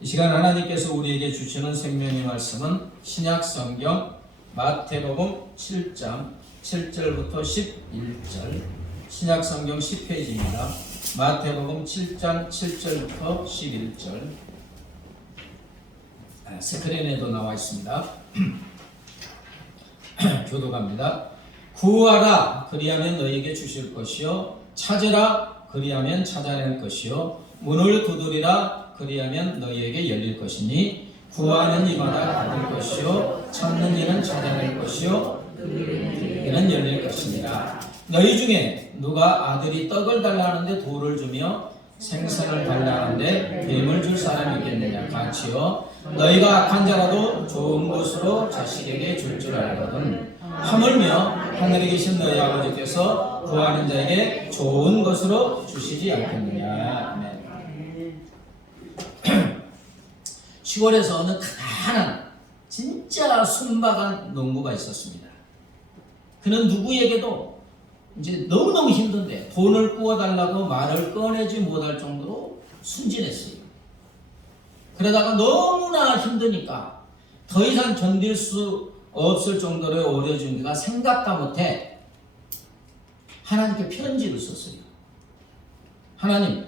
이 시간 하나님께서 우리에게 주시는 생명의 말씀은 신약 성경 마태복음 7장 7절부터 11절, 신약 성경 10페이지입니다. 마태복음 7장 7절부터 11절. 스크린에도 나와 있습니다. 교독합니다. 구하라 그리하면 너희에게 주실 것이요, 찾으라 그리하면 찾아낼 것이요, 문을 두드리라 그리하면 너희에게 열릴 것이니, 구하는 이마다 받을 것이요, 찾는 이는 찾아낼 것이요, 이는 열릴 것이니라. 너희 중에 누가 아들이 떡을 달라 하는데 돌을 주며 생선을 달라 하는데 뱀을 줄 사람이 있겠느냐? 같이요. 너희가 악한 자라도 좋은 것으로 자식에게 줄 줄 알거든. 하물며 하늘에 계신 너희 아버지께서 구하는 자에게 좋은 것으로 주시지 않겠느냐? 아멘. 시골에서 어느 가난한 진짜 순박한 농부가 있었습니다. 그는 누구에게도 이제 너무너무 힘든데 돈을 구워달라고 말을 꺼내지 못할 정도로 순진했어요. 그러다가 너무나 힘드니까 더 이상 견딜 수 없을 정도로 어려워지니까 생각도 못해 하나님께 편지를 썼어요. 하나님,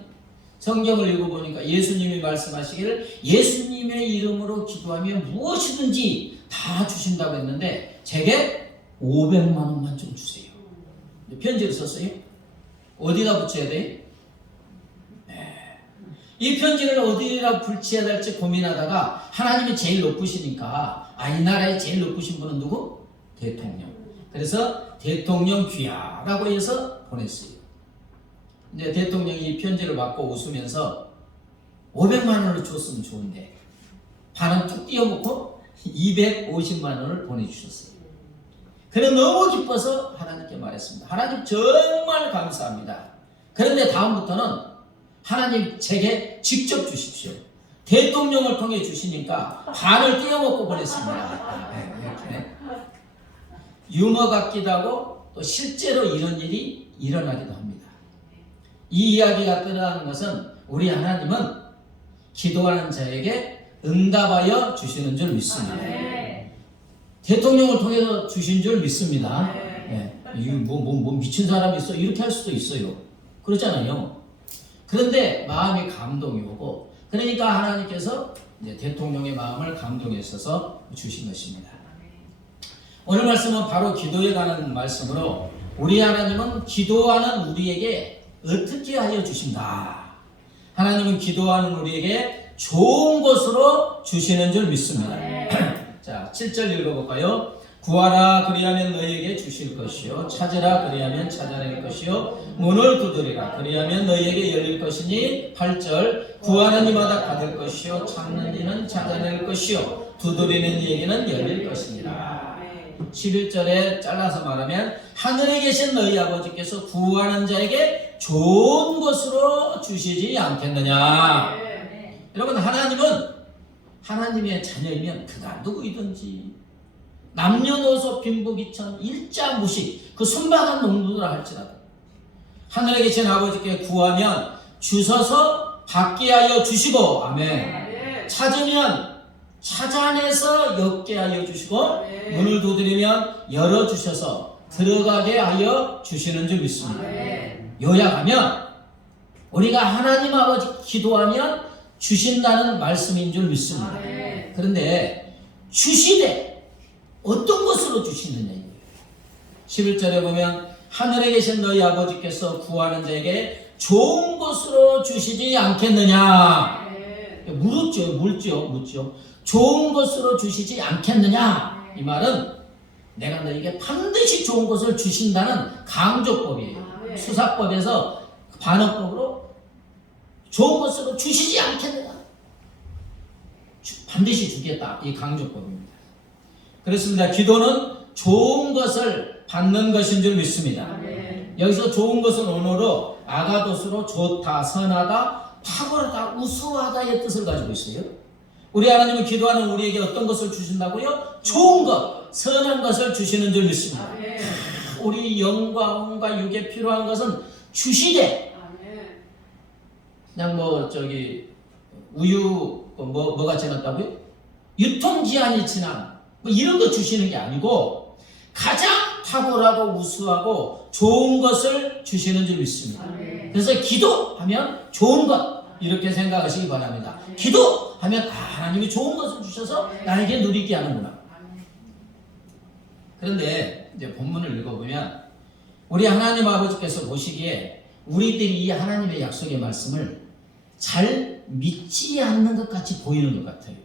성경을 읽어보니까 예수님이 말씀하시기를 예수님의 이름으로 기도하면 무엇이든지 다 주신다고 했는데 제게 500만 원만 좀 주세요. 편지를 썼어요. 어디다 붙여야 돼? 이 편지를 어디다 붙여야 될지 고민하다가 하나님이 제일 높으시니까 이 나라에 제일 높으신 분은 누구? 대통령. 그래서 대통령 귀하라고 해서 보냈어요. 근데 대통령이 이 편지를 받고 웃으면서 500만 원을 줬으면 좋은데 반은 뚝 띄워놓고 250만 원을 보내주셨어요. 그는 너무 기뻐서 하나님께 말했습니다. 하나님 정말 감사합니다. 그런데 다음부터는 하나님 제게 직접 주십시오. 대통령을 통해 주시니까 반을 띄워먹고 보냈습니다. 이렇게 유머 같기도 하고 또 실제로 이런 일이 일어나기도 합니다. 이 이야기가 떠나는 것은 우리 하나님은 기도하는 자에게 응답하여 주시는 줄 믿습니다. 대통령을 통해서 주신 줄 믿습니다. 뭐 미친 사람이 있어 이렇게 할 수도 있어요. 그렇잖아요. 그런데 마음이 감동이 오고, 그러니까 하나님께서 이제 대통령의 마음을 감동했어서 주신 것입니다. 오늘 말씀은 바로 기도에 관한 말씀으로 우리 하나님은 기도하는 우리에게 어떻게 하여 주신다. 하나님은 기도하는 우리에게 좋은 것으로 주시는 줄 믿습니다. 자, 7절 읽어볼까요? 구하라 그리하면 너희에게 주실 것이요, 찾으라 그리하면 찾아낼 것이요, 문을 두드리라 그리하면 너희에게 열릴 것이니. 8절 구하는 이마다 받을 것이요, 찾는 이는 찾아낼 것이요, 두드리는 이에게는 열릴 것이니라. 11절에 잘라서 말하면 하늘에 계신 너희 아버지께서 구하는 자에게 좋은 것으로 주시지 않겠느냐. 여러분, 하나님은 하나님의 자녀이면 그가 누구이든지 남녀노소 빈부귀천 일자무식 그 순박한 농부들아 할지라도 하늘에 계신 아버지께 구하면 주셔서 받게 하여 주시고, 아멘. 찾으면 찾아내서 엮게 하여 주시고, 문을 두드리면 열어주셔서 들어가게 하여 주시는 줄 믿습니다. 요약하면 우리가 하나님 아버지 기도하면 주신다는 말씀인 줄 믿습니다. 그런데 주시되 어떤 것으로 주시느냐. 11절에 보면 하늘에 계신 너희 아버지께서 구하는 자에게 좋은 것으로 주시지 않겠느냐. 묻죠. 좋은 것으로 주시지 않겠느냐. 이 말은 내가 너에게 반드시 좋은 것을 주신다는 강조법이에요. 수사법에서 반어법으로 좋은 것으로 주시지 않겠느냐. 반드시 주겠다. 이 강조법입니다. 그렇습니다. 기도는 좋은 것을 받는 것인 줄 믿습니다. 여기서 좋은 것은 언어로 아가도스로 좋다, 선하다, 탁월하다, 우수하다의 뜻을 가지고 있어요. 우리 하나님은 기도하는 우리에게 어떤 것을 주신다고요? 좋은 것, 선한 것을 주시는 줄 믿습니다. 우리 영과 혼과 육에 필요한 것은 주시되 그냥 우유 뭐가 지났다고요? 유통기한이 지난 뭐 이런 거 주시는 게 아니고 가장 탁월하고 우수하고 좋은 것을 주시는 줄 믿습니다. 그래서 기도하면 좋은 것 이렇게 생각하시기 바랍니다. 기도하면 하나님이 좋은 것을 주셔서 나에게 누리게 하는구나. 그런데 이제 본문을 읽어보면 우리 하나님 아버지께서 보시기에 우리들이 이 하나님의 약속의 말씀을 잘 믿지 않는 것 같이 보이는 것 같아요.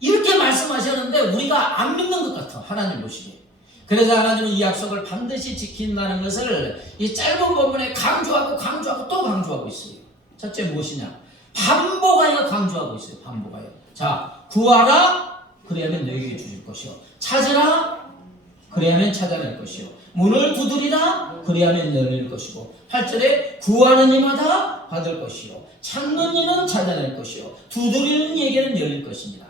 이렇게 말씀하셨는데 우리가 안 믿는 것 같아, 하나님 보시기에. 그래서 하나님은 이 약속을 반드시 지킨다는 것을 이 짧은 본문에 강조하고 또 강조하고 있어요. 첫째 무엇이냐? 반복하여 강조하고 있어요. 반복하여. 자, 구하라 그래야면 너에게 주실 것이요. 찾으라 그래야면 찾아낼 것이요. 문을 두드리라 그래야면 열릴 것이고 8절에 구하는 이마다 받을 것이요. 찾는 이는 찾아낼 것이요. 두드리는 이에게는 열릴 것입니다.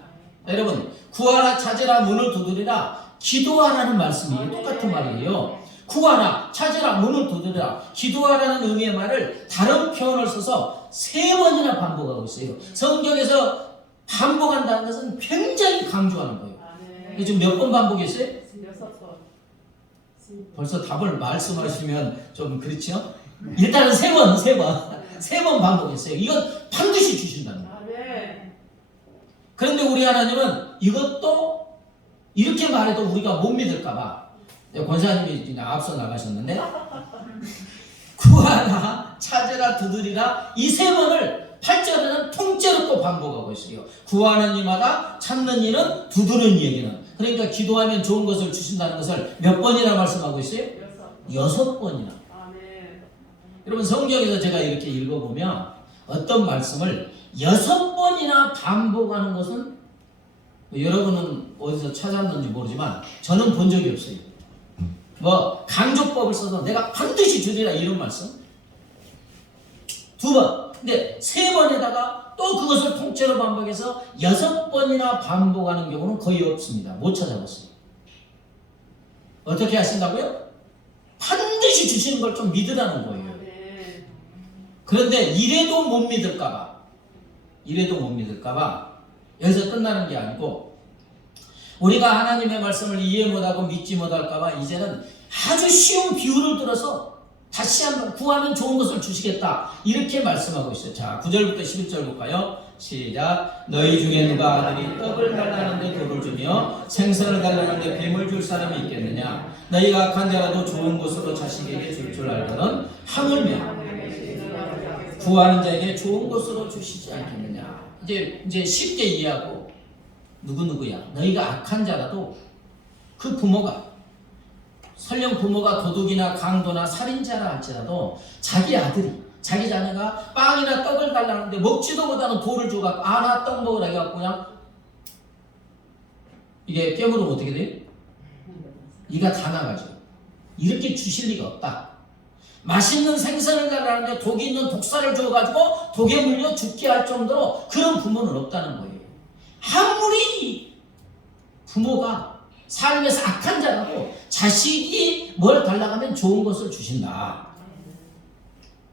여러분, 구하라, 찾으라, 문을 두드리라, 기도하라는 말씀이 똑같은 말이에요. 구하라, 찾으라, 문을 두드리라, 기도하라는 의미의 말을 다른 표현을 써서 3번이나 반복하고 있어요. 성경에서 반복한다는 것은 굉장히 강조하는 거예요. 이게 지금 몇 번 반복했어요? 6번. 벌써 답을 말씀하시면 좀 그렇죠? 일단은 3번 반복했어요. 이건 반드시 주신다는 거예요. 그런데 우리 하나님은 이것도 이렇게 말해도 우리가 못 믿을까봐 권사님이 앞서 나가셨는데 구하라, 찾으라, 두드리라 이 3번을 8절에는 통째로 또 반복하고 있어요. 구하는 이마다, 찾는 이는, 두드리는 이에게는. 그러니까 기도하면 좋은 것을 주신다는 것을 몇 번이나 말씀하고 있어요? 6번이나. 여러분, 성경에서 제가 이렇게 읽어보면 어떤 말씀을 6번이나 반복하는 것은 여러분은 어디서 찾았는지 모르지만 저는 본 적이 없어요. 뭐 강조법을 써서 내가 반드시 주리라 이런 말씀 2번. 근데 3번에다가 또 그것을 통째로 반복해서 6번이나 반복하는 경우는 거의 없습니다. 못 찾아봤어요. 어떻게 하신다고요? 반드시 주시는 걸 좀 믿으라는 거예요. 그런데 이래도 못 믿을까봐 여기서 끝나는 게 아니고 우리가 하나님의 말씀을 이해 못하고 믿지 못할까봐 이제는 아주 쉬운 비유를 들어서 다시 한번 구하면 좋은 것을 주시겠다 이렇게 말씀하고 있어요. 자, 9절부터 11절 볼까요? 시작. 너희 중에 누가 아들이 떡을 달라는데 돌을 주며 생선을 달라는데 뱀을 줄 사람이 있겠느냐? 너희가 악한 자라도 좋은 것으로 자식에게 줄 줄 알거든 하물며 구하는 자에게 좋은 것으로 주시지 않겠느냐. 이제 쉽게 이해하고 누구야? 너희가 악한 자라도 그 부모가 설령 부모가 도둑이나 강도나 살인자라 할지라도 자기 아들이 자기 자녀가 빵이나 떡을 달라는데 먹지도 못하는 돌을 줘갖고 나 떡 먹으라 해갖고 그냥 이게 깨물으면 어떻게 돼요? 이가 다 나가죠. 이렇게 주실 리가 없다. 맛있는 생선을 달라는데 독이 있는 독사를 줘가지고 독에 물려 죽게 할 정도로 그런 부모는 없다는 거예요. 아무리 부모가 삶에서 악한 자라도 자식이 뭘 달라고 하면 좋은 것을 주신다.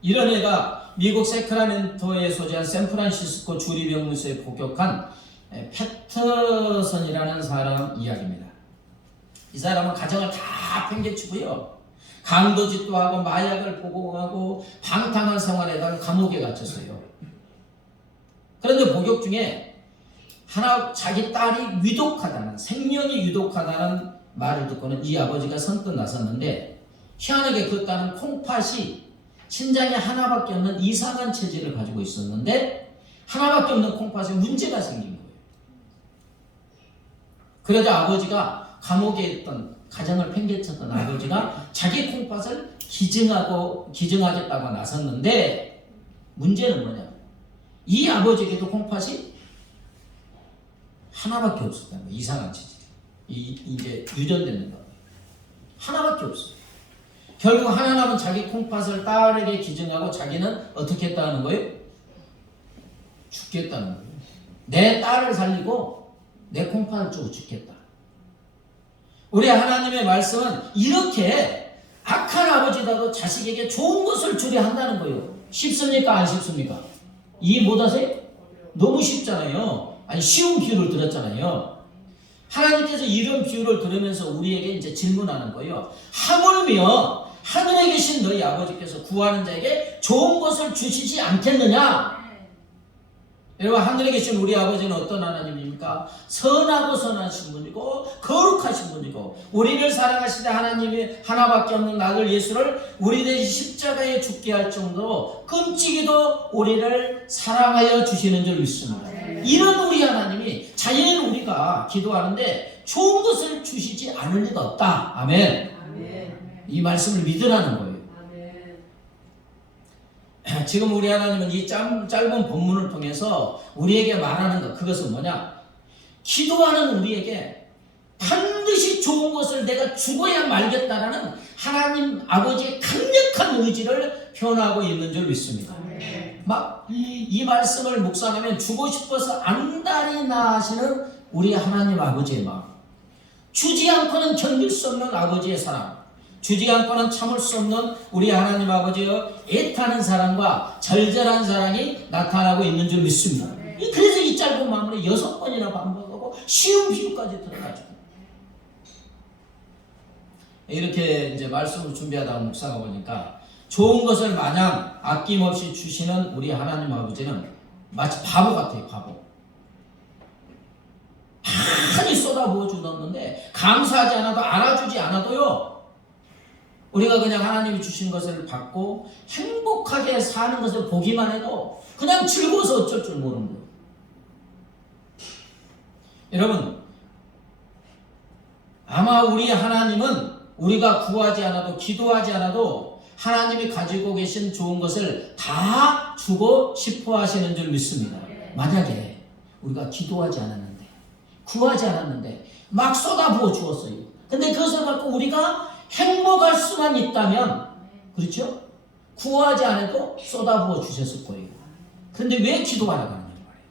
이런 애가 미국 세크라멘토에 소재한 샌프란시스코 주리병무소에 복역한 패터선이라는 사람 이야기입니다. 이 사람은 가정을 다 팽개치고요. 강도짓도 하고 마약을 보고하고 방탕한 생활에다가 감옥에 갇혔어요. 그런데 복역 중에 자기 딸이 위독하다는, 생명이 위독하다는 말을 듣고는 이 아버지가 선뜻 나섰는데 희한하게 그 딸은 콩팥이 신장에 하나밖에 없는 이상한 체질을 가지고 있었는데 하나밖에 없는 콩팥에 문제가 생긴 거예요. 그러자 아버지가 감옥에 있던 가정을 팽개쳤던 아버지가 자기 콩팥을 기증하겠다고 나섰는데 문제는 뭐냐? 이 아버지에게도 콩팥이 하나밖에 없었다는 거예요. 이상한 체질. 이제 유전되는 거예요. 하나밖에 없어요. 결국 하나 남은 자기 콩팥을 딸에게 기증하고 자기는 어떻게 했다는 거예요? 죽겠다는 거예요. 내 딸을 살리고 내 콩팥을 주고 죽겠다. 우리 하나님의 말씀은 이렇게 악한 아버지라도 자식에게 좋은 것을 주려 한다는 거예요. 쉽습니까? 안 쉽습니까? 이해 못하세요? 너무 쉽잖아요. 아니 쉬운 비유를 들었잖아요. 하나님께서 이런 비유를 들으면서 우리에게 이제 질문하는 거예요. 하물며 하늘에 계신 너희 아버지께서 구하는 자에게 좋은 것을 주시지 않겠느냐? 여러분, 하늘에 계신 우리 아버지는 어떤 하나님입니까? 선하고 선하신 분이고 거룩하신 분이고 우리를 사랑하시되 하나님이 하나밖에 없는 아들 예수를 우리 대신 십자가에 죽게 할 정도로 끔찍이도 우리를 사랑하여 주시는 줄 믿습니다. 이런 우리 하나님이 자연 우리가 기도하는데 좋은 것을 주시지 않을 리가 없다. 아멘. 이 말씀을 믿으라는 거예요. 지금 우리 하나님은 이 짧은 본문을 통해서 우리에게 말하는 것, 그것은 뭐냐? 기도하는 우리에게 반드시 좋은 것을 내가 주고야 말겠다라는 하나님 아버지의 강력한 의지를 표현하고 있는 줄 믿습니다. 막 이 말씀을 묵상하면 주고 싶어서 안달이나 하시는 우리 하나님 아버지의 마음, 주지 않고는 견딜 수 없는 아버지의 사랑, 주지 않고는 참을 수 없는 우리 하나님 아버지의 애타는 사랑과 절절한 사랑이 나타나고 있는 줄 믿습니다. 그래서 이 짧은 마음으로 6번이나 반복하고 쉬운 비유까지 들어가지고 이렇게 이제 말씀을 준비하다가 묵상하고 보니까 좋은 것을 마냥 아낌없이 주시는 우리 하나님 아버지는 마치 바보 같아요. 바보. 많이 쏟아부어 주었는데 감사하지 않아도 알아주지 않아도요, 우리가 그냥 하나님이 주신 것을 받고 행복하게 사는 것을 보기만 해도 그냥 즐거워서 어쩔 줄 모르는 거예요. 여러분, 아마 우리 하나님은 우리가 구하지 않아도 기도하지 않아도 하나님이 가지고 계신 좋은 것을 다 주고 싶어 하시는 줄 믿습니다. 만약에 우리가 기도하지 않았는데 구하지 않았는데 막 쏟아부어 주었어요. 근데 그것을 갖고 우리가 행복할 수만 있다면, 그렇죠? 구하지 않아도 쏟아부어 주셨을 거예요. 그런데 왜 기도하라고 하느냐 말이에요.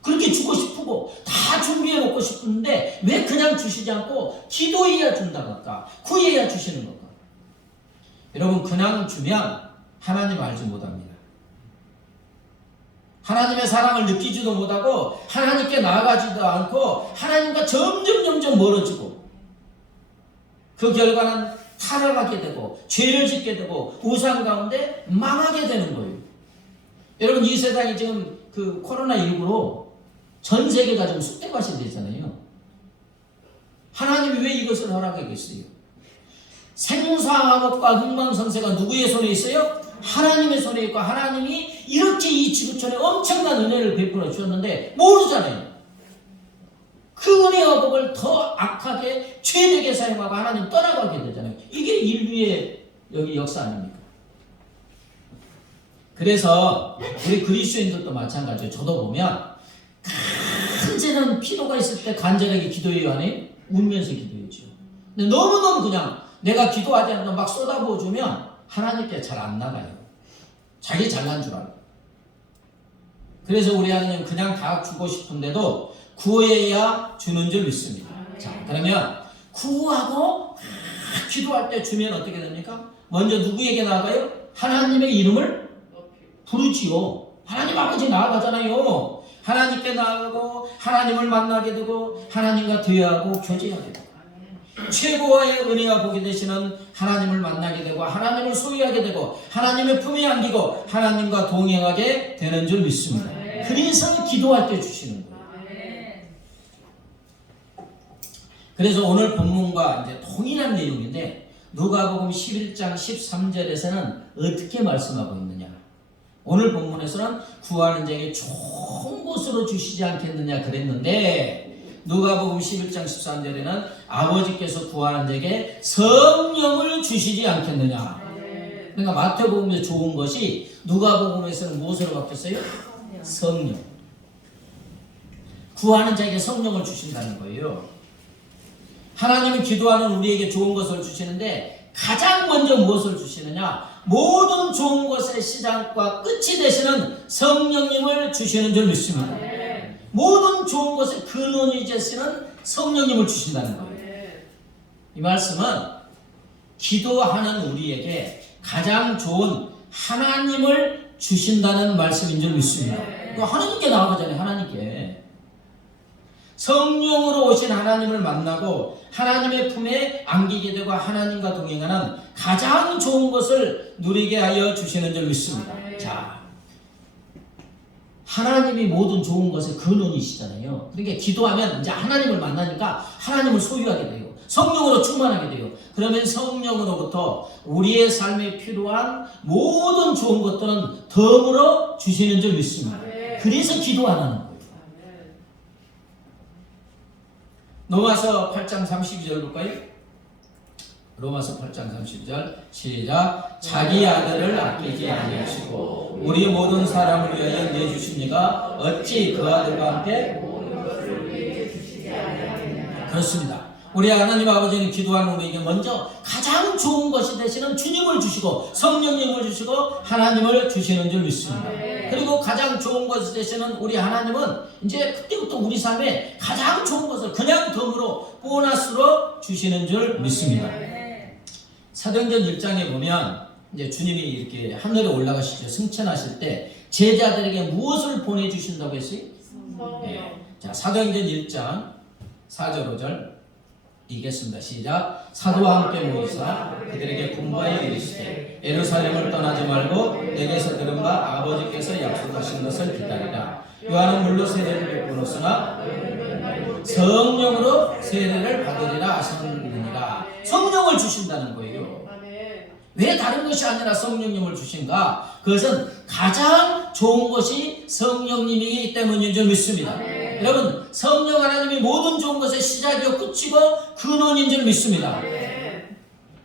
그렇게 주고 싶고 다 준비해 놓고 싶은데 왜 그냥 주시지 않고 기도해야 준다고 할까? 구해야 주시는 걸까? 여러분, 그냥 주면 하나님 알지 못합니다. 하나님의 사랑을 느끼지도 못하고 하나님께 나아가지도 않고 하나님과 점점 멀어지고 그 결과는 타락하게 되고 죄를 짓게 되고 우상 가운데 망하게 되는 거예요. 여러분, 이 세상이 지금 그 코로나19로 전 세계가 지금 쑥대밭이 되잖아요. 하나님이 왜 이것을 허락하겠어요? 생사학과 흥망성쇠가 누구의 손에 있어요? 하나님의 손에 있고 하나님이 이렇게 이 지구촌에 엄청난 은혜를 베풀어 주셨는데 모르잖아요. 그 은혜와 복을 더 악하게 죄되게 사용하고 하나님 떠나가게 되잖아요. 이게 인류의 여기 역사 아닙니까? 그래서 우리 그리스도인들도 마찬가지예요. 저도 보면 간절한 필요가 있을 때 간절하게 기도해요, 아니? 울면서 기도해야죠. 근데 너무너무 그냥 내가 기도하지 않는 막 쏟아부어 주면 하나님께 잘 안 나가요. 자기 잘난 줄 알아요. 그래서 우리 하나님 그냥 다 주고 싶은데도 구해야 주는 줄 믿습니다. 자, 그러면 구하고 기도할 때 주면 어떻게 됩니까? 먼저 누구에게 나아가요? 하나님의 이름을 부르지요. 하나님 아버지 나아가잖아요. 하나님께 나아가고 하나님을 만나게 되고 하나님과 대화하고 교제하게 되고 최고의 은혜와 복이 되시는 하나님을 만나게 되고 하나님을 소유하게 되고 하나님의 품에 안기고 하나님과 동행하게 되는 줄 믿습니다. 그래서 기도할 때 주시는 거예요. 그래서 오늘 본문과 이제 동일한 내용인데 누가복음 11장 13절에서는 어떻게 말씀하고 있느냐? 오늘 본문에서는 구하는 자에게 좋은 것으로 주시지 않겠느냐 그랬는데 누가복음 11장 13절에는 아버지께서 구하는 자에게 성령을 주시지 않겠느냐. 그러니까 마태복음에 좋은 것이 누가복음에서는 무엇으로 바뀌었어요? 성령. 구하는 자에게 성령을 주신다는 거예요. 하나님은 기도하는 우리에게 좋은 것을 주시는데 가장 먼저 무엇을 주시느냐? 모든 좋은 것의 시작과 끝이 되시는 성령님을 주시는 줄 믿습니다. 모든 좋은 것의 근원이 되시는 성령님을 주신다는 거예요. 이 말씀은 기도하는 우리에게 가장 좋은 하나님을 주신다는 말씀인 줄 믿습니다. 하나님께 나아가잖아요. 하나님께. 성령으로 오신 하나님을 만나고 하나님의 품에 안기게 되고 하나님과 동행하는 가장 좋은 것을 누리게 하여 주시는 줄 믿습니다. 자, 하나님이 모든 좋은 것의 근원이시잖아요. 그러니까 기도하면 이제 하나님을 만나니까 하나님을 소유하게 돼요. 성령으로 충만하게 돼요. 그러면 성령으로부터 우리의 삶에 필요한 모든 좋은 것들은 덤으로 주시는 줄 믿습니다. 그래서 기도하는 거예요. 로마서 8장 32절 볼까요? 로마서 8장 32절 시작. 자기 아들을 아끼지 아니하시고 우리 모든 사람을 위하여 내주신 이가 어찌 그 아들과 함께 그렇습니다. 우리 하나님 아버지는 기도하는 우리에게 먼저 가장 좋은 것이 되시는 주님을 주시고 성령님을 주시고 하나님을 주시는 줄 믿습니다. 그리고 가장 좋은 것이 되시는 우리 하나님은 이제 그때부터 우리 삶에 가장 좋은 것을 그냥 덤으로 보너스로 주시는 줄 믿습니다. 사도행전 1장에 보면 이제 주님이 이렇게 하늘에 올라가시죠. 승천하실 때 제자들에게 무엇을 보내주신다고 했어요? 자, 사도행전 1장 4절 5절 읽겠습니다. 시작. 사도와 함께 모이사 그들에게 분부하여 이르시되 예루살렘을 떠나지 말고 내게서 들은 바 아버지께서 약속하신 것을 기다리라. 요한은 물로 세례를 베풀었으나 성령으로 세례를 받으리라 하셨느니라. 성령을 주신다는 거예요. 왜 다른 것이 아니라 성령님을 주신가? 그것은 가장 좋은 것이 성령님이기 때문인 줄 믿습니다. 여러분, 성령 하나님이 모든 좋은 것의 시작이요 끝이고 근원인 줄 믿습니다.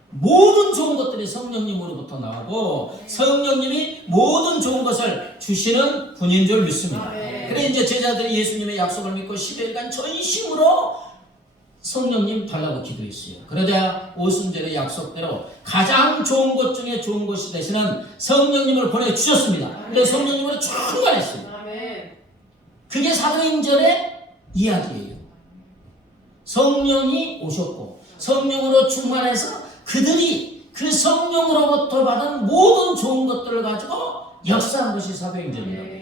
모든 좋은 것들이 성령님으로부터 나오고 성령님이 모든 좋은 것을 주시는 분인 줄 믿습니다. 그래 이제 제자들이 예수님의 약속을 믿고 10일간 전심으로 성령님 달라고 기도했어요. 그러자 오순절의 약속대로 가장 좋은 것 중에 좋은 것이 되시는 성령님을 보내주셨습니다. 그래서 성령님으로 충만했어요. 그게 사도행전의 이야기예요. 성령이 오셨고 성령으로 충만해서 그들이 그 성령으로부터 받은 모든 좋은 것들을 가지고 역사한 것이 사도행전입니다.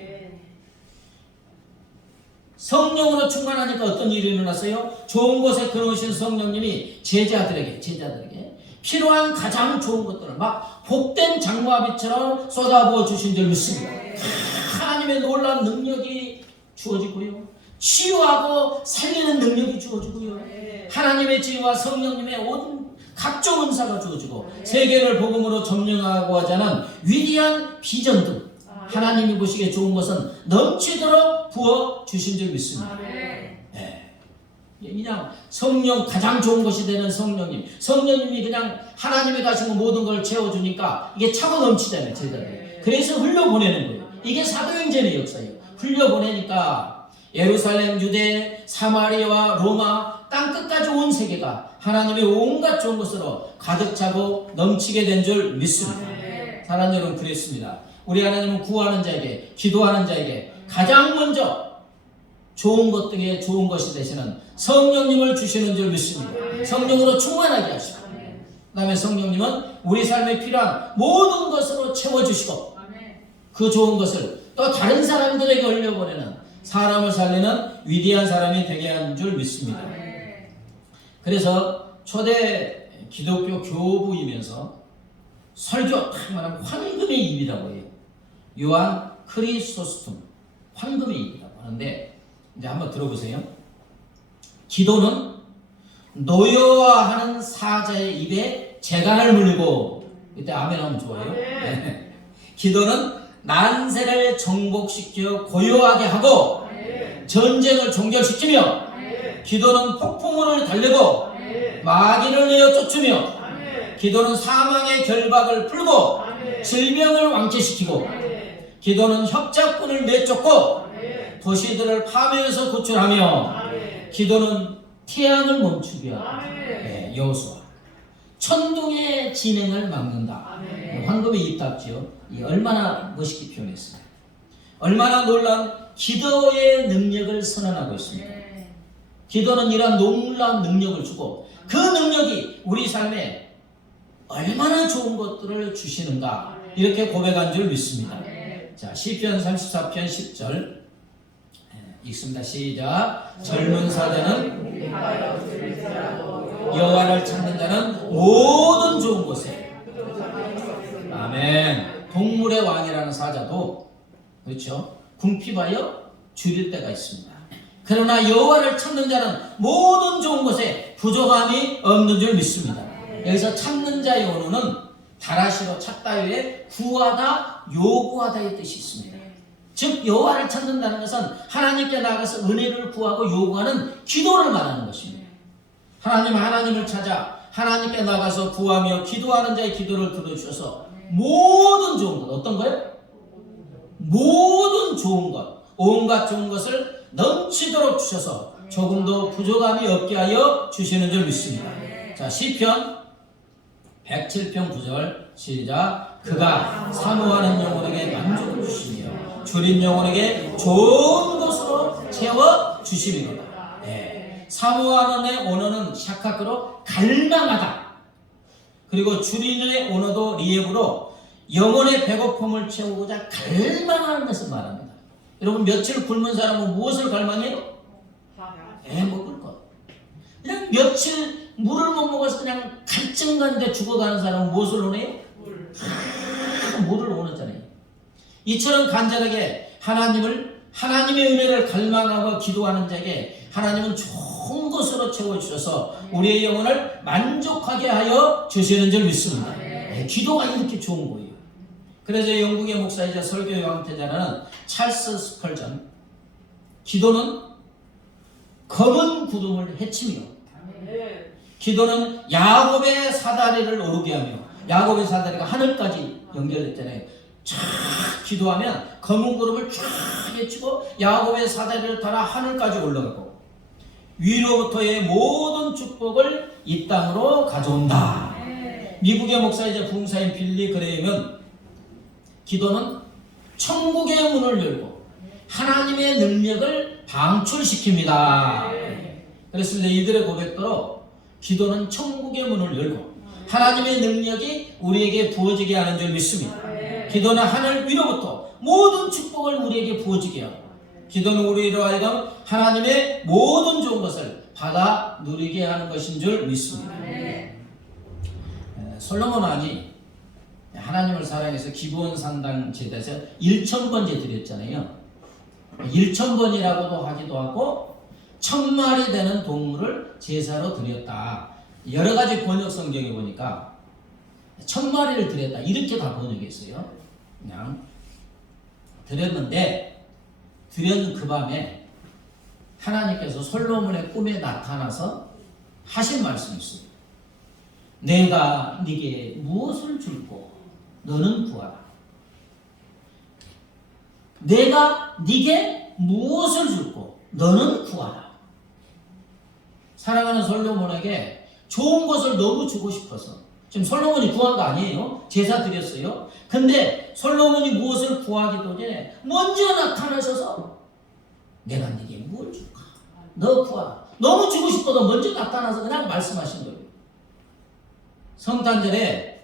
성령으로 충만하니까 어떤 일이 일어났어요? 좋은 것에 그러신 성령님이 제자들에게 필요한 가장 좋은 것들을 막 복된 장마비처럼 쏟아부어 주신 줄 믿습니다. 하나님의 놀라운 능력이 주어지고요. 치유하고 살리는 능력이 주어지고요. 하나님의 지혜와 성령님의 온 각종 은사가 주어지고 세계를 복음으로 점령하고 하자는 위대한 비전 등 하나님이 보시기에 좋은 것은 넘치도록 부어주신 줄 믿습니다. 그냥 성령 가장 좋은 것이 되는 성령님이 그냥 하나님이 가신 모든 걸 채워주니까 이게 차고 넘치잖아요. 제자들. 그래서 흘려보내는 거예요. 이게 사도행전의 역사예요. 흘려보내니까 예루살렘, 유대, 사마리아와 로마 땅끝까지 온 세계가 하나님의 온갖 좋은 것으로 가득 차고 넘치게 된 줄 믿습니다. 사랑하는 여러분, 그랬습니다. 우리 하나님은 구하는 자에게, 기도하는 자에게 가장 먼저 좋은 것 등에 좋은 것이 되시는 성령님을 주시는 줄 믿습니다. 성령으로 충만하게 하시고 그 다음에 성령님은 우리 삶에 필요한 모든 것으로 채워주시고 그 좋은 것을 또 다른 사람들에게 흘려보내는 사람을 살리는 위대한 사람이 되게 한 줄 믿습니다. 그래서 초대 기독교 교부이면서 설교 딱 말하면 황금의 입이라고 해요. 요한 크리소스톰, 황금의 입이라고 하는데 이제 한번 들어보세요. 기도는 노여워하는 사자의 입에 재간을 물리고, 이때 아멘 하면 좋아요. 네. 기도는 난세를 정복시켜 고요하게 하고 전쟁을 종결시키며, 기도는 폭풍우를 달래고 마귀를 내어 쫓으며, 기도는 사망의 결박을 풀고 질병을 왕쾌시키고, 기도는 협작꾼을 내쫓고 도시들을 파멸해서 구출하며, 기도는 태양을 멈추게 하고 여호수아 천둥의 진행을 막는다. 황금의 입답지요. 얼마나 멋있게 표현했어요. 얼마나 놀라운 기도의 능력을 선언하고 있습니다. 기도는 이러한 놀라운 능력을 주고 그 능력이 우리 삶에 얼마나 좋은 것들을 주시는가, 이렇게 고백한 줄 믿습니다. 자, 시편 34편 10절 읽습니다. 시작. 젊은 사자는 여호와를 찾는 자는 모든 좋은 곳에. 아멘. 동물의 왕이라는 사자도 그렇죠, 궁핍하여 줄일 때가 있습니다. 그러나 여호와를 찾는 자는 모든 좋은 곳에 부족함이 없는 줄 믿습니다. 여기서 찾는 자의 원어는 다라시로 찾다 외에 구하다, 요구하다의 뜻이 있습니다. 즉 여호와를 찾는다는 것은 하나님께 나가서 은혜를 구하고 요구하는 기도를 말하는 것입니다. 하나님을 찾아 하나님께 나가서 구하며 기도하는 자의 기도를 들어주셔서 모든 좋은 것, 어떤 거예요? 모든 좋은 것, 온갖 좋은 것을 넘치도록 주셔서 조금도 부족함이 없게 하여 주시는 줄 믿습니다. 자, 시편 107편 9절 시작. 그가 사모하는 영혼에게 만족을 주시며 줄인 영혼에게 좋은 것으로 채워 주시리로다. 네. 사모하는의 언어는 샤카크로 갈망하다. 그리고 줄인의 언어도 리앱으로 영혼의 배고픔을 채우고자 갈망하는 것을 말합니다. 여러분 며칠 굶은 사람은 무엇을 갈망해요? 먹을 것. 그냥 며칠 물을 못 먹어서 그냥 갈증 가는데 죽어가는 사람은 무엇을 원해요? 물을 원하잖아요. 이처럼 간절하게 하나님의 은혜를 갈망하고 기도하는 자에게 하나님은 좋은 것으로 채워주셔서 우리의 영혼을 만족하게 하여 주시는 줄 믿습니다. 기도가 이렇게 좋은 거예요. 그래서 영국의 목사이자 설교의 왕태자는 찰스 스펄전, 기도는 검은 구름을 헤치며 기도는 야곱의 사다리를 오르게 하며, 야곱의 사다리가 하늘까지 연결됐잖아요. 쫙 기도하면 검은 구름을 쫙 헤치고 야곱의 사다리를 따라 하늘까지 올라가고 위로부터의 모든 축복을 이 땅으로 가져온다. 미국의 목사이자 부흥사인 빌리 그레임은 기도는 천국의 문을 열고 하나님의 능력을 방출시킵니다. 그렇습니다. 이들의 고백대로 기도는 천국의 문을 열고 하나님의 능력이 우리에게 부어지게 하는 줄 믿습니다. 기도는 하늘 위로부터 모든 축복을 우리에게 부어지게 하고 기도는 우리로 하여금 하나님의 모든 좋은 것을 받아 누리게 하는 것인 줄 믿습니다. 솔로몬 왕이 하나님을 사랑해서 기브온 산당 제단에서 1000번째 드렸잖아요. 1000번이라고도 하기도 하고 1000마리 되는 동물을 제사로 드렸다. 여러 가지 번역 성경에 보니까 1000마리를 드렸다 이렇게 다 번역했어요. 그냥 드렸는데 드렸는 그 밤에 하나님께서 솔로몬의 꿈에 나타나서 하신 말씀이 있습니다. 내가 네게 무엇을 줄고 너는 구하라. 내가 네게 무엇을 줄고 너는 구하라. 사랑하는 솔로몬에게 좋은 것을 너무 주고 싶어서, 지금 솔로몬이 구한 거 아니에요. 제사 드렸어요. 근데 솔로몬이 무엇을 구하기도 전에 먼저 나타나셔서 내가 네게 뭘 줄까? 너 구하라. 너무 주고 싶어도 먼저 나타나서 그냥 말씀하신 거예요. 성탄절에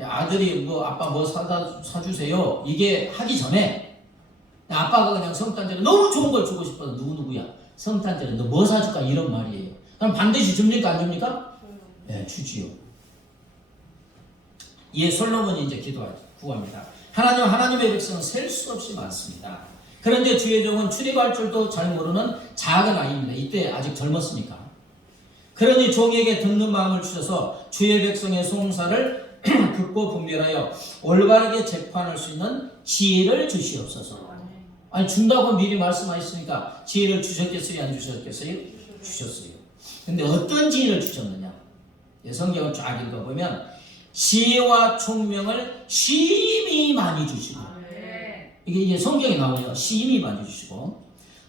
아들이 아빠 뭐 사주세요 이게 하기 전에 아빠가 그냥 성탄절에 너무 좋은 걸 주고 싶어서 누구야 성탄절에 너 뭐 사줄까 이런 말이에요. 그럼 반드시 줍니까 안 줍니까? 네, 주지요. 이에 솔로몬이 이제 구합니다. 하나님의 백성은 셀 수 없이 많습니다. 그런데 주의 종은 출입할 줄도 잘 모르는 작은 아이입니다. 이때 아직 젊었으니까. 그러니 종에게 듣는 마음을 주셔서 주의 백성의 송사를 듣고 분별하여 올바르게 재판할 수 있는 지혜를 주시옵소서. 아니 준다고 미리 말씀하셨으니까 지혜를 주셨겠어요? 안 주셨겠어요? 주셨어요. 근데 어떤 지혜를 주셨느냐? 성경을 쫙 읽어보면 지혜와 총명을 심히 많이 주시고, 이게 성경에 나오죠. 심히 많이 주시고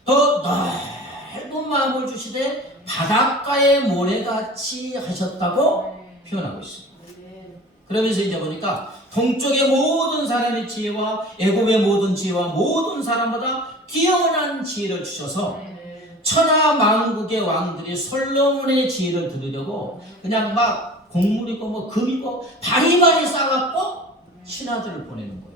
더 넓은 마음을 주시되 바닷가의 모래같이 하셨다고 표현하고 있습니다. 그러면서 이제 보니까 동쪽의 모든 사람의 지혜와 애굽의 모든 지혜와 모든 사람보다 뛰어난 지혜를 주셔서 천하 만국의 왕들이 솔로몬의 지혜를 들으려고 그냥 막 곡물이고 뭐 금이고 바리바리 싸갖고 신하들을 보내는 거예요.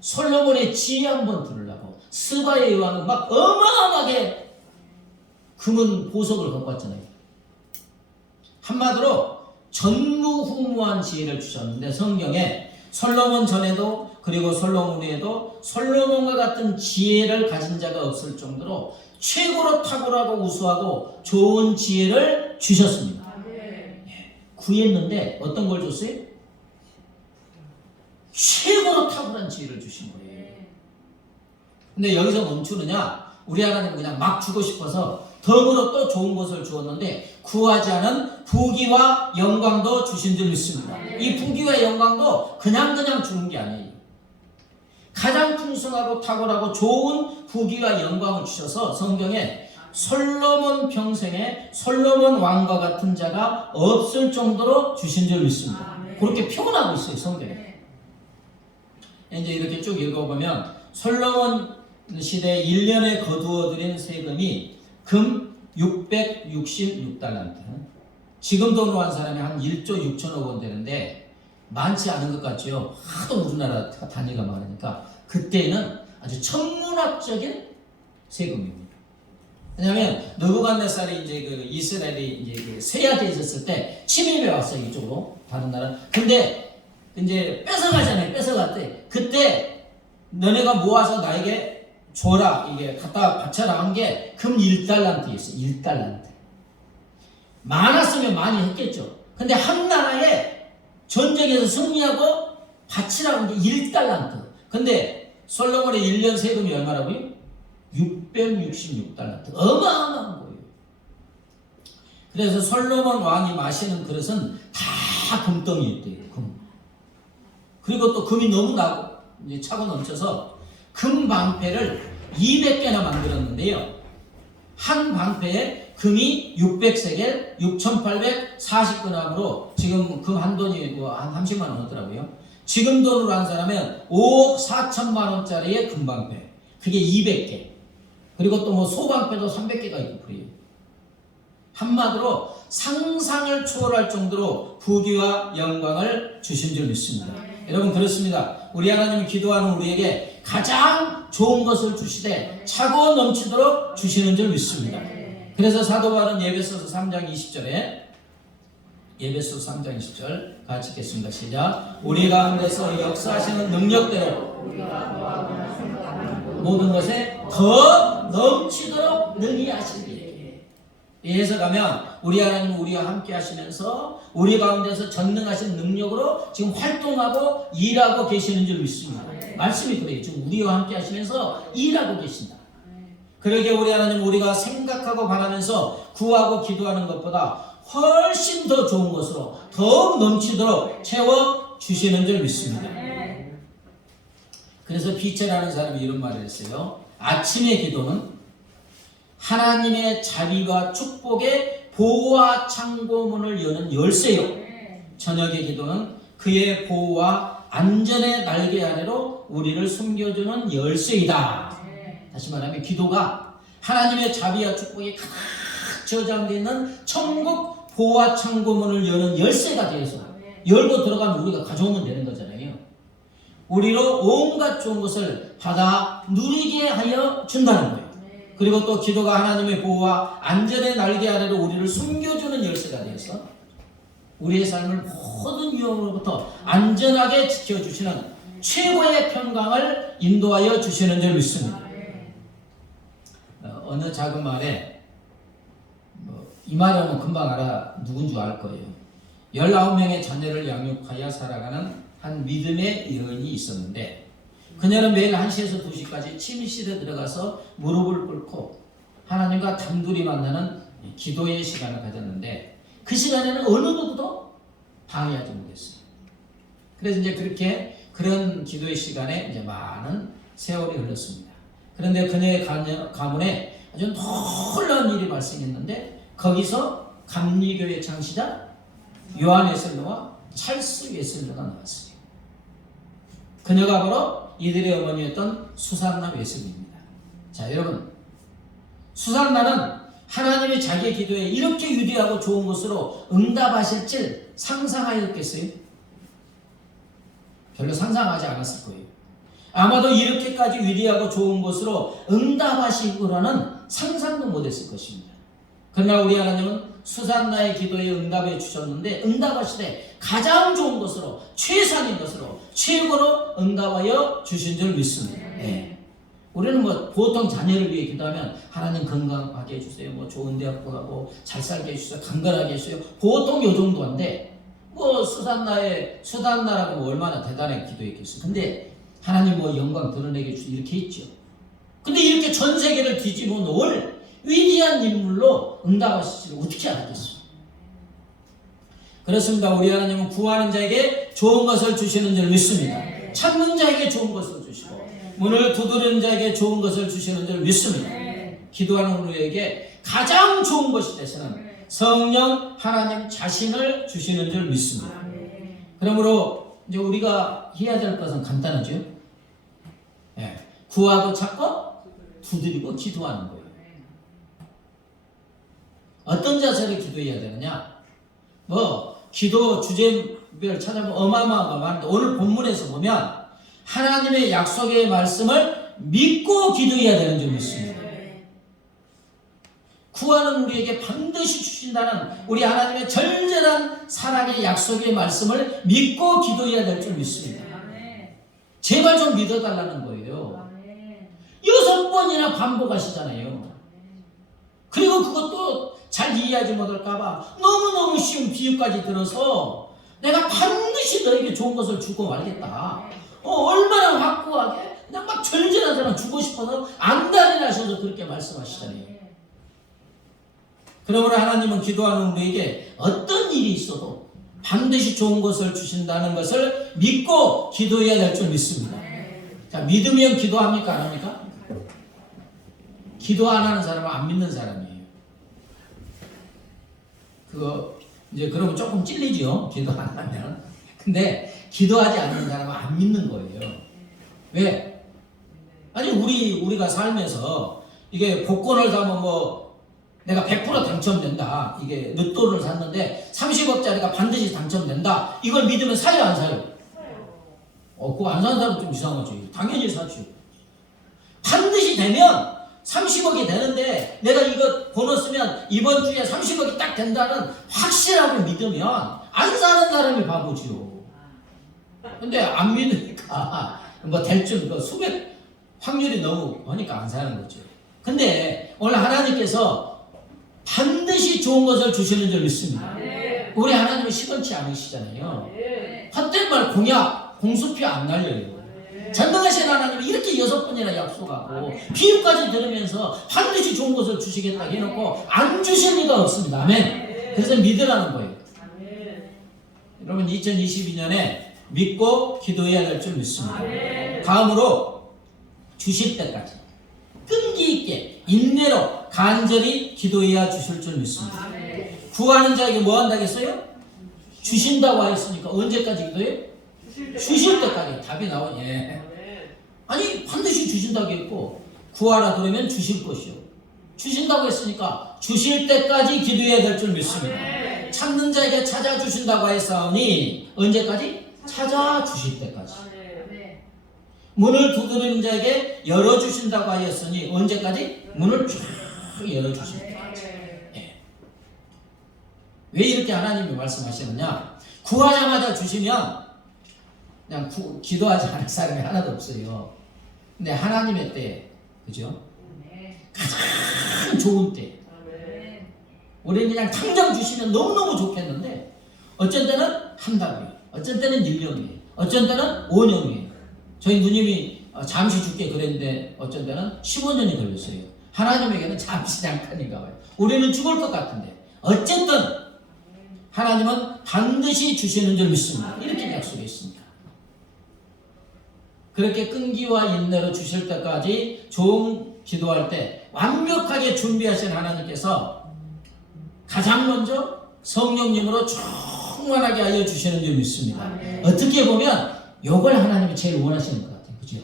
솔로몬의 지혜 한번 들으려고. 스바의 왕은 막 어마어마하게 금은 보석을 갖고 왔잖아요. 한마디로 전무후무한 지혜를 주셨는데 성경에 솔로몬 전에도 그리고 솔로몬 후에도 솔로몬과 같은 지혜를 가진 자가 없을 정도로 최고로 탁월하고 우수하고 좋은 지혜를 주셨습니다. 구했는데 어떤 걸 줬어요? 최고로 탁월한 지혜를 주신 거예요. 근데 여기서 멈추느냐? 우리 하나님은 그냥 막 주고 싶어서 덤으로 또 좋은 것을 주었는데 구하지 않은 부귀와 영광도 주신 줄 믿습니다. 이 부귀와 영광도 그냥 주는 게 아니에요. 가장 풍성하고 탁월하고 좋은 부귀와 영광을 주셔서 성경에 솔로몬 평생에 솔로몬 왕과 같은 자가 없을 정도로 주신 줄 믿습니다. 그렇게 표현하고 있어요, 성경에. 이제 이렇게 쭉 읽어보면 솔로몬 시대 1년에 거두어들인 세금이 금 666달란트. 지금 돈으로 한 사람이 한 1조 6천억 원 되는데 많지 않은 것 같죠. 하도 우리나라 단위가 많으니까 그때는 아주 천문학적인 세금입니다. 왜냐하면 느부갓네살이 이제 그 이스라엘이 이제 그 세아돼 있었을 때 침입해 왔어요, 이쪽으로 다른 나라. 근데 이제 뺏어가잖아요. 뺏어갔대. 그때 너네가 모아서 나에게 줘라, 이게 갖다 바쳐라 한 게 금 1달란트였어요. 1달란트. 많았으면 많이 했겠죠. 근데 한 나라에 전쟁에서 승리하고 바치라고 한 게 1달란트. 근데 솔로몬의 1년 세금이 얼마라고요? 666달란트. 어마어마한 거예요. 그래서 솔로몬 왕이 마시는 그릇은 다 금덩이였대요. 금. 그리고 또 금이 너무 나고 이제 차고 넘쳐서 금 방패를 200개나 만들었는데요. 한 방패에 금이 600세겔, 6,840g으로 지금 금 한 돈이 뭐 한 30만 원 하더라고요. 지금 돈으로 한 사람은 5억 4천만 원짜리의 금 방패. 그게 200개. 그리고 또 뭐 소방패도 300개가 있고 그래요. 한마디로 상상을 초월할 정도로 부귀와 영광을 주신 줄 믿습니다. 여러분 그렇습니다. 우리 하나님이 기도하는 우리에게 가장 좋은 것을 주시되 차고 넘치도록 주시는 줄 믿습니다. 그래서 사도 바울은 에베소서 3장 20절에 에베소서 3장 20절 같이 읽겠습니다. 시작. 우리 가운데서 역사하시는 능력대로 모든 것에 더 넘치도록 능히 하시리니. 이에서 가면 우리 하나님은 우리와 함께 하시면서 우리 가운데서 전능하신 능력으로 지금 활동하고 일하고 계시는 줄 믿습니다. 말씀이 그래요. 지금 우리와 함께 하시면서 일하고 계신다. 그러게 우리 하나님 우리가 생각하고 바라면서 구하고 기도하는 것보다 훨씬 더 좋은 것으로 더욱 넘치도록 채워주시는 줄 믿습니다. 그래서 비체라는 사람이 이런 말을 했어요. 아침의 기도는 하나님의 자비와 축복의 보호와 창고문을 여는 열쇠요. 저녁의 기도는 그의 보호와 안전의 날개 아래로 우리를 숨겨주는 열쇠이다. 다시 말하면 기도가 하나님의 자비와 축복이 가득 저장되어 있는 천국 보호와 창고문을 여는 열쇠가 되어서 열고 들어가면 우리가 가져오면 되는 거잖아요. 우리로 온갖 좋은 것을 받아 누리게 하여 준다는 거예요. 그리고 또 기도가 하나님의 보호와 안전의 날개 아래로 우리를 숨겨주는 열쇠가 되어서 우리의 삶을 모든 위험으로부터 안전하게 지켜주시는 최고의 평강을 인도하여 주시는 줄 믿습니다. 어느 작은 말에 이 말하면 금방 알아 누군 줄 알 거예요. 19명의 자녀를 양육하여 살아가는 한 믿음의 여인이 있었는데 그녀는 매일 1시에서 2시까지 침실에 들어가서 무릎을 꿇고 하나님과 단둘이 만나는 기도의 시간을 가졌는데 그 시간에는 어느 누구도 방해하지 못했어요. 그래서 이제 그렇게 그런 기도의 시간에 이제 많은 세월이 흘렀습니다. 그런데 그녀의 가문에 아주 놀라운 일이 발생했는데 거기서 감리교의 창시자 요한 웨슬리와 찰스 웨슬리가 나왔어요. 그녀가 바로 이들의 어머니였던 수산나 웨슬리입니다. 자, 여러분, 수산나는 하나님이 자기의 기도에 이렇게 위대하고 좋은 것으로 응답하실 줄 상상하였겠어요? 별로 상상하지 않았을 거예요. 아마도 이렇게까지 위대하고 좋은 것으로 응답하실 거라는 상상도 못했을 것입니다. 그러나 우리 하나님은 수산나의 기도에 응답해 주셨는데 응답하시되 가장 좋은 것으로 최상인 것으로 최고로 응답하여 주신 줄 믿습니다. 네. 우리는 뭐 보통 자녀를 위해 기도하면 하나님 건강하게 해주세요. 뭐 좋은 대학 가고 잘 살게 해주세요. 강건하게 해주세요. 보통 요 정도인데 뭐 수단나라고 뭐 얼마나 대단하게 기도했겠어요. 근데 하나님 뭐 영광 드러내게 해주세요. 이렇게 했죠. 근데 이렇게 전 세계를 뒤집어 놓을 위대한 인물로 응답하시지를 어떻게 알았겠어요? 그렇습니다. 우리 하나님은 구하는 자에게 좋은 것을 주시는 줄 믿습니다. 찾는 자에게 좋은 것을 주시고 문을 두드리는 자에게 좋은 것을 주시는 줄 믿습니다. 기도하는 우리에게 가장 좋은 것이 되시는 성령 하나님 자신을 주시는 줄 믿습니다. 그러므로 이제 우리가 해야 될 것은 간단하죠. 예, 구하고 찾고 두드리고 기도하는 거예요. 어떤 자세로 기도해야 되느냐? 뭐 기도 주제별 찾아보면 어마어마한 거 많은데 오늘 본문에서 보면 하나님의 약속의 말씀을 믿고 기도해야 되는 줄 믿습니다. 구하는 우리에게 반드시 주신다는 우리 하나님의 절절한 사랑의 약속의 말씀을 믿고 기도해야 될 줄 믿습니다. 제발 좀 믿어달라는 거예요. 6번이나 반복하시잖아요. 그리고 그것도 잘 이해하지 못할까봐 너무너무 쉬운 비유까지 들어서 내가 반드시 너에게 좋은 것을 주고 말겠다. 얼마나 확고하게 그냥 막 절절한 사람 주고 싶어서 안달이 나셔서 그렇게 말씀하시잖아요. 그러므로 하나님은 기도하는 우리에게 어떤 일이 있어도 반드시 좋은 것을 주신다는 것을 믿고 기도해야 될 줄 믿습니다. 자, 믿으면 기도합니까? 안 합니까? 기도 안 하는 사람은 안 믿는 사람이에요. 그거 이제 그러면 조금 찔리죠. 기도 안 하면. 근데 기도하지 않는 사람은 안 믿는 거예요. 왜? 아니 우리가 살면서 이게 복권을 사면 뭐 내가 100% 당첨된다. 이게 로또를 샀는데 30억짜리가 반드시 당첨된다. 이걸 믿으면 사요 안 사요? 그거 안 사는 사람은 좀 이상하죠. 당연히 사죠. 반드시 되면 30억이 되는데 내가 이거 번호 쓰면 이번 주에 30억이 딱 된다는 확실하게 믿으면 안 사는 사람이 바보지요. 근데 안 믿으니까 뭐 될 줄 수백 확률이 너무 하니까 안 사는 거죠. 근데 오늘 하나님께서 반드시 좋은 것을 주시는 줄 믿습니다. 우리 하나님은 시건치 않으시잖아요. 헛된 말 공약, 공수표 안 날려요. 전능하신 하나님은 이렇게 6번이나 약속하고 비유까지 들으면서 반드시 좋은 것을 주시겠다 해놓고 안 주실 리가 없습니다. 아멘. 그래서 믿으라는 거예요. 여러분 2022년에 믿고 기도해야 될 줄 믿습니다. 다음으로 주실 때까지 끈기 있게 인내로 간절히 기도해야 주실 줄 믿습니다. 구하는 자에게 뭐 한다겠어요? 주신다고 하였으니까 언제까지 기도해요? 주실 때까지. 답이 나오니. 아니 반드시 주신다고 했고 구하라 그러면 주실 것이요. 주신다고 했으니까 주실 때까지 기도해야 될 줄 믿습니다. 찾는 자에게 찾아주신다고 하였사오니 언제까지? 찾아주실 때까지. 문을 두드리는 자에게 열어주신다고 하였으니 언제까지? 문을 쫙 열어주실 때까지. 왜 이렇게 하나님이 말씀하시느냐? 구하자마자 주시면 그냥 기도하지 않을 사람이 하나도 없어요. 근데 하나님의 때, 그죠? 가장 좋은 때. 우리는 그냥 당장 주시면 너무너무 좋겠는데 어쩐 때는 한 달이에요. 어쩐 때는 1년이에요. 어쩐 때는 5년이에요. 저희 누님이 잠시 죽게 그랬는데 어쩐 때는 15년이 걸렸어요. 하나님에게는 잠시 잠깐인가 봐요. 우리는 죽을 것 같은데 어쨌든 하나님은 반드시 주시는 줄 믿습니다. 이렇게 약속했습니다. 그렇게 끈기와 인내로 주실 때까지 좋은 기도할 때 완벽하게 준비하신 하나님께서 가장 먼저 성령님으로 충만하게 하여 주시는 줄 믿습니다. 어떻게 보면 이걸 하나님이 제일 원하시는 것 같아요. 그죠?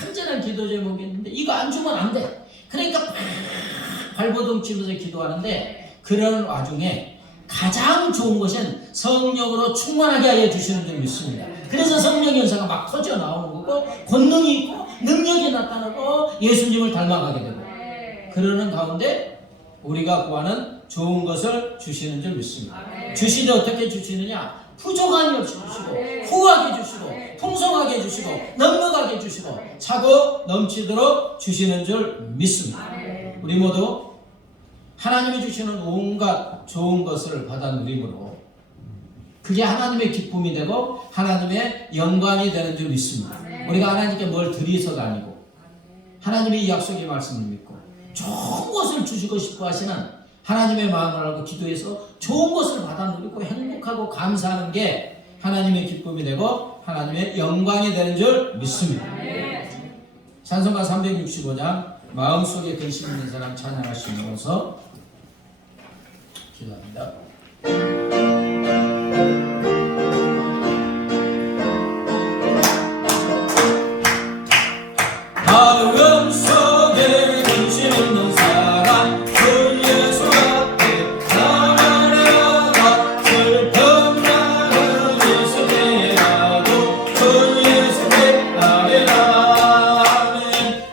간절한 기도 제목이 있는데 이거 안 주면 안 돼. 그러니까 발버둥 치면서 기도하는데 그런 와중에 가장 좋은 것은 성령으로 충만하게 하여 주시는 줄 믿습니다. 그래서 성령 연사가 막 터져 나오는 거고 권능이 있고 능력이 나타나고 예수님을 닮아가게 되고 그러는 가운데 우리가 구하는 좋은 것을 주시는 줄 믿습니다. 주시되 어떻게 주시느냐? 부족함이 없이 주시고 후하게 주시고 풍성하게 주시고 넉넉하게 주시고 차고 넘치도록 주시는 줄 믿습니다. 우리 모두 하나님이 주시는 온갖 좋은 것을 받아 누림으로 그게 하나님의 기쁨이 되고 하나님의 영광이 되는 줄 믿습니다. 우리가 하나님께 뭘 드리서가 아니고 하나님의 이 약속의 말씀을 믿고 좋은 것을 주시고 싶어 하시는 하나님의 마음을 알고 기도해서 좋은 것을 받아 누리고 행복하고 감사하는 게 하나님의 기쁨이 되고 하나님의 영광이 되는 줄 믿습니다. 찬송가 365장 마음속에 근심 있는 사람 찬양하시면서 기도합니다. 마음속에 근심 있는 사람 주 예수 앞에 나아가라. 슬픔 나는 예수께 가도 주 예수께 아뢰라.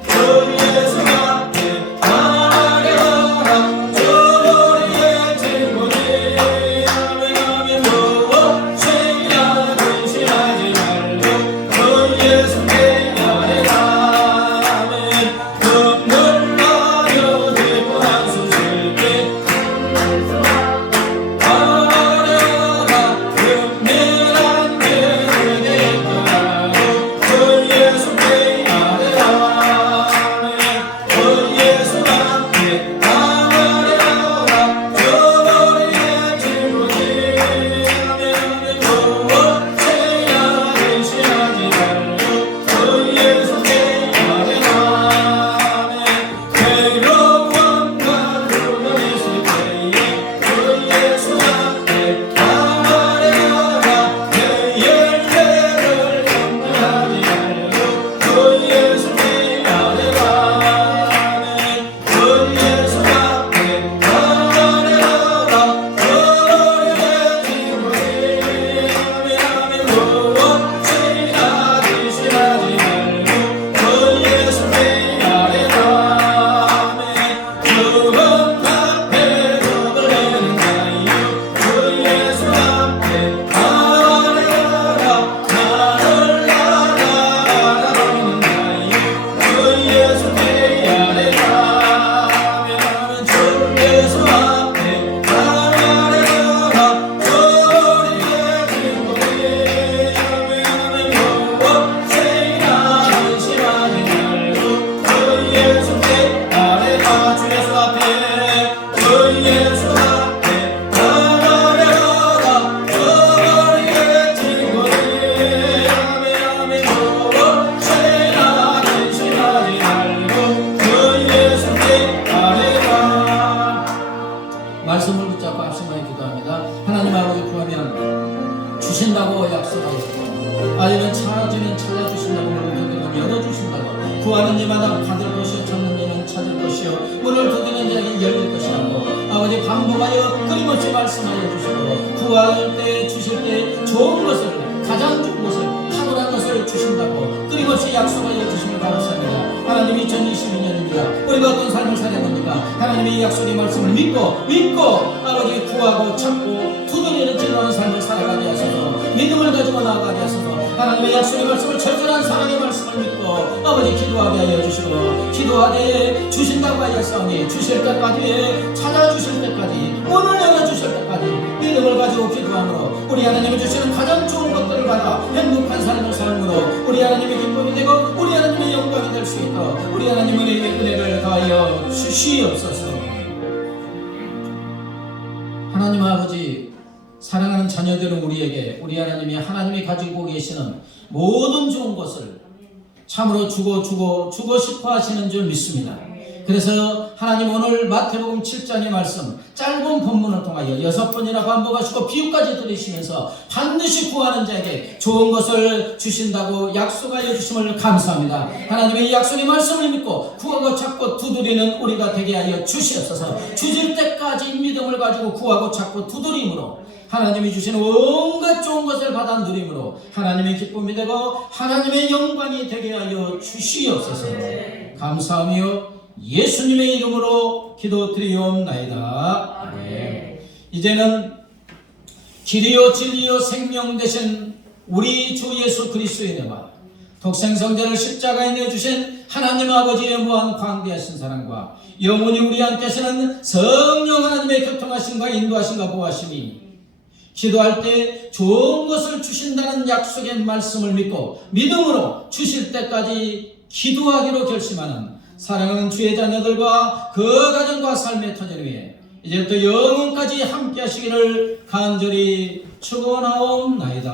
주 예수 앞에 나아가라. 주 우리의 친구니 아멘 아멘. 무엇이야 근심하지 말고 주 예수께 아뢰라. 말씀을 붙잡고 앞서나에 기도합니다. 하나님 아버지 구하면 주신다고 약속하셨고 아니면 찾으면 찾아주신다고 문을 두드리면 열어주신다고 구하는 이마다 받을 것이요 찾는 이는 찾을 것이요 문을 두드리는 자에게 열릴 것이라고 아버지 반복하여 끊임없이 말씀하여 주시고 구할 때 주실 때 좋은 것을 가장 좋은 것을 탁월한 것을 주신다고 끊임없이 약속하여 주시면 감사합니다. 하나님 2022년입니다. 우리가 어떤 삶을 살아야 됩니까? 하나님의 이 약속의 말씀을 믿고 아버지 구하고 찾고 두드리는 진로하는 삶을 살아가게 하소서. 믿음을 가지고 나아가게 하소서. 하나님의 약속의 말씀을 절절한 사랑의 말씀을 믿고 아버지 기도하게 하여 주시고 기도하되 주신다고 하였사오니 주실 때까지 찾아주실 때까지 문을 열어주실 때까지 믿음을 가지고 기도함으로 우리 하나님이 주시는 가장 좋은 것들을 받아 행복한 삶을 삶으로 우리 하나님의 기쁨이 되고 우리 하나님의 영광이 될 수 있도록 우리 하나님의 은혜를 더하여 주시옵소서. 하나님 아버지 사랑하는 자녀들은 우리에게 우리 하나님이 하나님이 가지고 계시는 모든 좋은 것을 참으로 주고 싶어 하시는 줄 믿습니다. 그래서 하나님 오늘 마태복음 7장의 말씀 짧은 본문을 통하여 6번이나 반복하시고 비유까지 들으시면서 반드시 구하는 자에게 좋은 것을 주신다고 약속하여 주심을 감사합니다. 하나님의 이 약속의 말씀을 믿고 구하고 찾고 두드리는 우리가 되게 하여 주시옵소서. 주실 때까지 믿음을 가지고 구하고 찾고 두드림으로 하나님이 주시는 온갖 좋은 것을 받아 누림으로 하나님의 기쁨이 되고 하나님의 영광이 되게 하여 주시옵소서. 감사하며 예수님의 이름으로 기도드리옵나이다. 아멘. 이제는 길이요 진리요 생명 되신 우리 주 예수 그리스도의 은혜와 독생성자를 십자가에 내주신 하나님 아버지의 무한 광대하신 사랑과 영원히 우리 함께 하시는 성령 하나님의 교통하심과 인도하심과 보호하심이 기도할 때 좋은 것을 주신다는 약속의 말씀을 믿고 믿음으로 주실 때까지 기도하기로 결심하는 사랑하는 주의 자녀들과 그 가정과 삶의 터전 위에 이제부터 영원까지 함께 하시기를 간절히 축원하옵나이다.